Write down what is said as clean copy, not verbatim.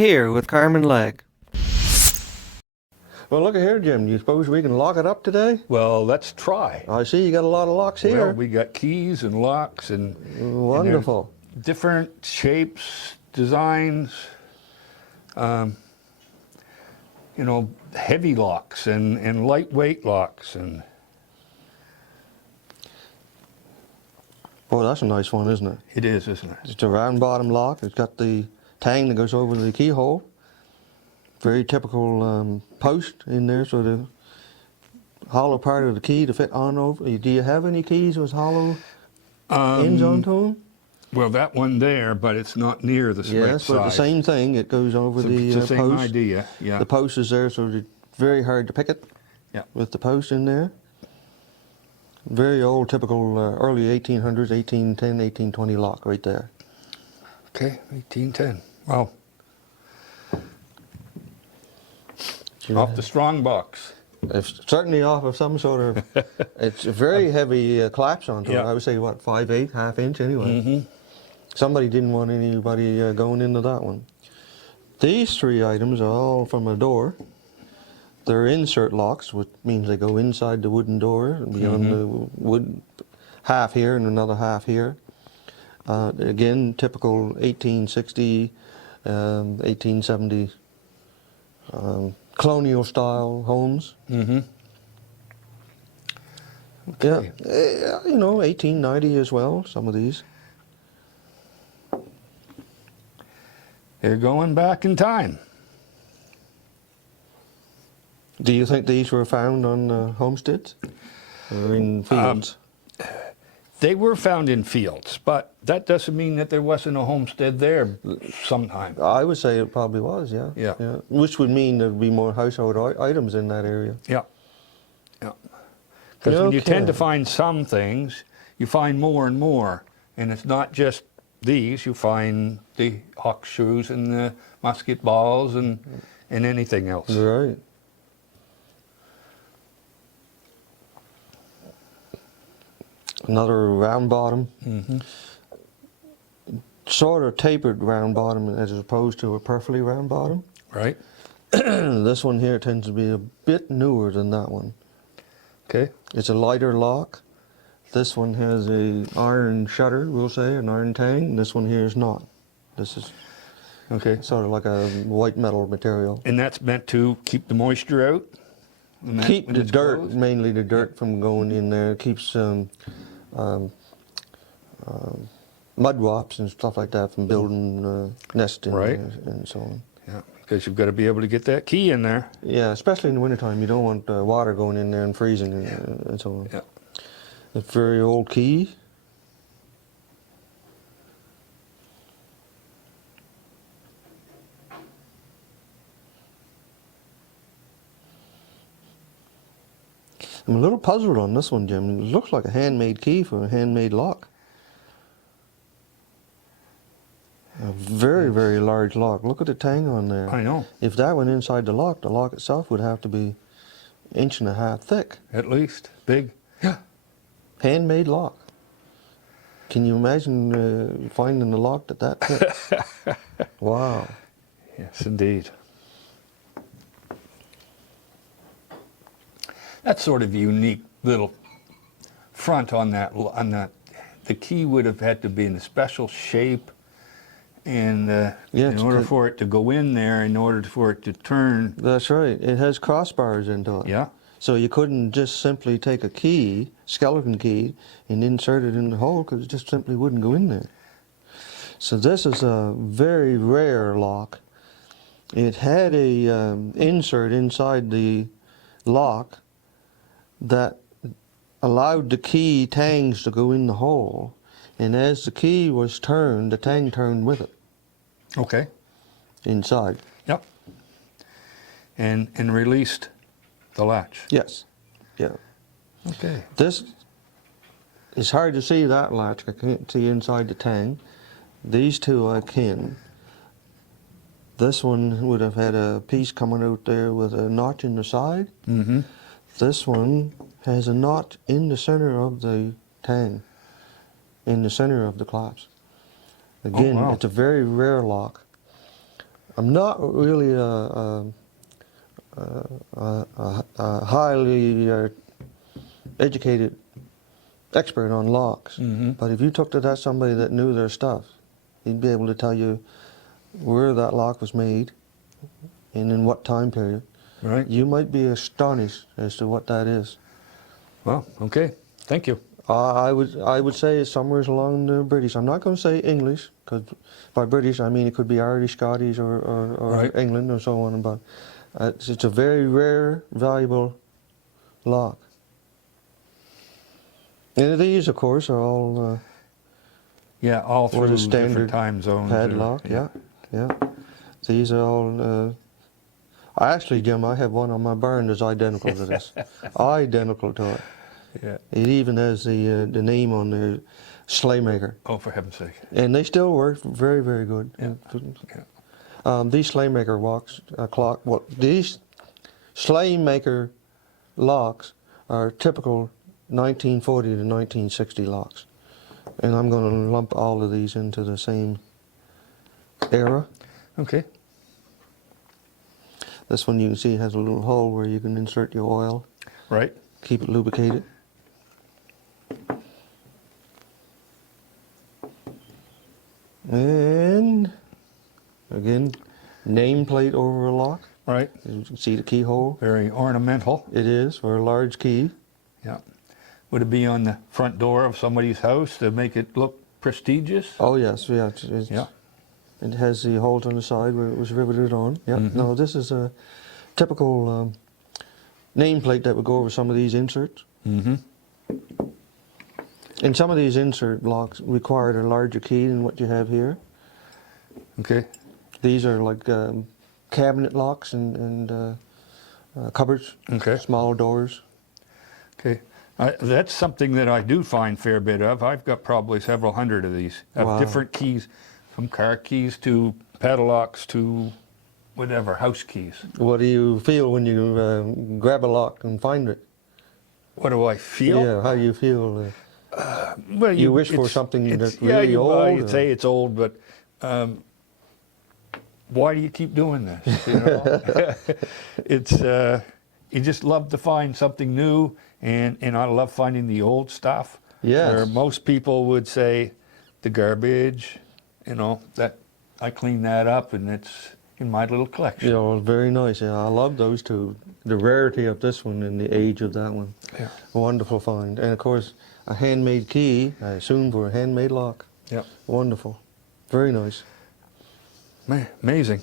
Here with Carmen Legge. Well, look at here, Jim. Do you suppose we can lock it up today? Well, let's try. I see you got a lot of locks here. Well, we got keys and locks and Wonderful. And different shapes, designs, you know, heavy locks and lightweight locks. And Boy, that's a nice one, isn't it? it is, isn't it? It's a round bottom lock. It's got the tang that goes over the keyhole. Very typical post in there, so the hollow part of the key to fit on over. Do you have any keys with hollow ends onto them? Well, that one there, but it's not near the right Yes, size. but the same thing. It goes over the it's the same post. idea, yeah. The post is there, so it's very hard to pick it. Yeah. With the post in there. Very old, typical early 1800s, 1810, 1820 lock right there. Okay, 1810. Wow. Off the Strongbox. It's certainly off of some sort of, it's a very heavy collapse onto it. Yeah. I would say, what, 5/8, ½ inch anyway. Mm-hmm. Somebody didn't want anybody going into that one. These three items are all from a door. They're insert locks, which means they go inside the wooden door and beyond the wood half here and another half here. Again, typical 1860, 1870 colonial style homes. Mm-hmm. Okay. Yeah, you know, 1890 as well, some of these. They're going back in time. Do you think these were found on homesteads or in fields? They were found in fields, but that doesn't mean that there wasn't a homestead there sometime. I would say it probably was, yeah. Yeah. Which would mean there'd be more household items in that area. Yeah. Yeah. Because when you tend to find some things, you find more and more. And it's not just these, you find the hawk shoes and the musket balls and anything else. Right. Another round bottom. Sort of tapered round bottom as opposed to a perfectly round bottom. Right. This one here tends to be a bit newer than that one. Okay. It's a lighter lock. This one has a iron shutter, we'll say, an iron tang. This one here is not. This is sort of like a white metal material. And that's meant to keep the moisture out? Keep the dirt, closed? mainly the dirt from going in there. It keeps mud wasps and stuff like that from building nests in there and so on. Yeah, because you've got to be able to get that key in there. Yeah, especially in the wintertime. You don't want water going in there and freezing and so on. Yeah. A very old key. I'm a little puzzled on this one, Jim. It looks like a handmade key for a handmade lock. A very, very large lock. Look at the tang on there. I know. If that went inside the lock itself would have to be 1.5 inches thick. At least. Big. Yeah. Handmade lock. Can you imagine finding a lock that thick? Wow. Yes, indeed. That's sort of a unique little front on that. The key would have had to be in a special shape, and in order for it to go in there, in order for it to turn. That's right. It has crossbars into it. Yeah. So you couldn't just simply take a key, skeleton key, and insert it in the hole because it just simply wouldn't go in there. So this is a very rare lock. It had a insert inside the lock that allowed the key tangs to go in the hole, and as the key was turned, the tang turned with it. Okay. Inside. Yep. And released the latch. Yes. Yeah. Okay. This is hard to see, that latch. I can't see inside the tang. These two I can. This one would have had a piece coming out there with a notch in the side. Mm-hmm. This one has a notch in the center of the tang, in the center of the clasp. Again, wow. It's a very rare lock. I'm not really a highly educated expert on locks, but if you took to that somebody that knew their stuff, he'd be able to tell you where that lock was made and in what time period. Right. You might be astonished as to what that is. Well, okay. Thank you. I would say it's somewhere along the British. I'm not going to say English, because by British I mean it could be Irish, Scottish, or Right. England, or so on. But it's a very rare, valuable lock. And these, of course, are all Yeah, all what through is standard different time zones. padlock. Yeah, yeah. These are all. Actually, Jim, I have one on my barn that's identical to this. Identical to it. Yeah. It even has the name on there, Slaymaker. Oh, for heaven's sake. And they still work very, very good. Yeah. These Slaymaker these Slaymaker locks are typical 1940 to 1960 locks. And I'm going to lump all of these into the same era. Okay. This one you can see has a little hole where you can insert your oil, Right. keep it lubricated. And again, nameplate over a lock. Right. You can see the keyhole. Very ornamental. It is for a large key. Yeah. Would it be on the front door of somebody's house to make it look prestigious? Oh yes, yeah. Yeah. It has the holes on the side where it was riveted on. Yeah. No, this is a typical nameplate that would go over some of these inserts. Mm-hmm. And some of these insert locks required a larger key than what you have here. Okay. These are like cabinet locks and cupboards. Okay. Small doors. Okay. That's something that I do find a fair bit of. I've got probably several hundred of these, of Wow. different keys, from car keys to padlocks to whatever, house keys. What do you feel when you grab a lock and find it? What do I feel? Yeah, how do you feel? Well, You wish for it's- something it's- that's really old, you'd or- say it's old, but why do you keep doing this? You know? It's you just love to find something new, and I love finding the old stuff. Yes. Where most people would say the garbage, you know, that I clean that up and it's in my little collection. You know, very nice. Yeah, I love those two. The rarity of this one and the age of that one. Yeah. A wonderful find. And of course, a handmade key, I assume, for a handmade lock. Yep. Wonderful. Very nice. Man, amazing.